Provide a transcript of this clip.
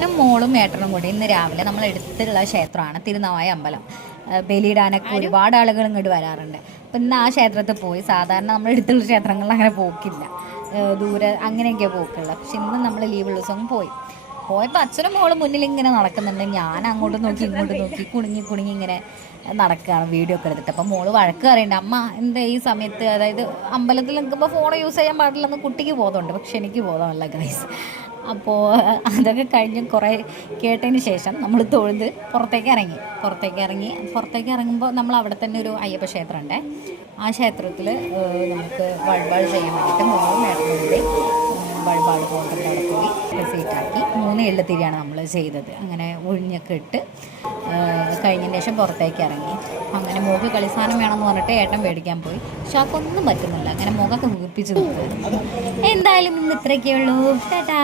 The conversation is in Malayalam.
ഞാനും മോളും ഏട്ടനും കൂടി ഇന്ന് രാവിലെ നമ്മൾ എടുത്തുള്ള ക്ഷേത്രമാണ് തിരുനാവായ അമ്പലം. ബലിയിടാനൊക്കെ ഒരുപാട് ആളുകൾ ഇങ്ങോട്ട് വരാറുണ്ട്. അപ്പം ഇന്ന് ആ ക്ഷേത്രത്തിൽ പോയി. സാധാരണ നമ്മൾ എടുത്തുള്ള ക്ഷേത്രങ്ങളിൽ അങ്ങനെ പോക്കില്ല, ദൂരെ അങ്ങനെയൊക്കെയാണ് പോക്കുള്ളത്. പക്ഷെ ഇന്ന് നമ്മൾ ലീവുള്ള ദിവസം പോയപ്പോൾ അച്ഛനും മോളും മുന്നിൽ ഇങ്ങനെ നടക്കുന്നുണ്ട്. ഞാൻ അങ്ങോട്ട് നോക്കി ഇങ്ങോട്ട് നോക്കി കുണുങ്ങി കുണുങ്ങി ഇങ്ങനെ നടക്കുകയാണ്, വീഡിയോ ഒക്കെ എടുത്തിട്ട്. അപ്പം മോള് വഴക്ക് പറയുന്നുണ്ട്, അമ്മ എന്താ ഈ സമയത്ത്, അതായത് അമ്പലത്തിൽ നിൽക്കുമ്പോൾ ഫോൺ യൂസ് ചെയ്യാൻ പാടില്ലെന്ന് കുട്ടിക്ക് ബോധമുണ്ട്, പക്ഷെ എനിക്ക് ബോധമല്ല ഗൈസ്. അപ്പോൾ അതൊക്കെ കഴിഞ്ഞ് കുറേ കേട്ടതിന് ശേഷം നമ്മൾ തൊഴുത് പുറത്തേക്ക് ഇറങ്ങുമ്പോൾ നമ്മൾ അവിടെ തന്നെ ഒരു അയ്യപ്പ ക്ഷേത്രമുണ്ട്. ആ ക്ഷേത്രത്തിൽ നമുക്ക് വഴിപാട് ചെയ്യാൻ വേണ്ടിയിട്ട് മോളും ഏട്ടനും കൂടി വഴിപാട് പോകുന്നുണ്ട്. അവിടെ പോയി സീറ്റാക്കി 3 എള്ളുത്തിരിയാണ് നമ്മൾ ചെയ്തത്. അങ്ങനെ ഒഴിഞ്ഞൊക്കെ ഇട്ട് കഴിഞ്ഞതിന് ശേഷം പുറത്തേക്ക് ഇറങ്ങി. അങ്ങനെ മുഖ കളിസാനം വേണമെന്ന് പറഞ്ഞിട്ട് ഏട്ടൻ മേടിക്കാൻ പോയി. പക്ഷെ അതൊന്നും പറ്റുന്നില്ല, അങ്ങനെ മുഖമൊക്കെ വീർപ്പിച്ച് നിൽക്കുക. എന്തായാലും ഇന്ന് ഇത്രയൊക്കെ ഉള്ളൂ. ടാറ്റാ.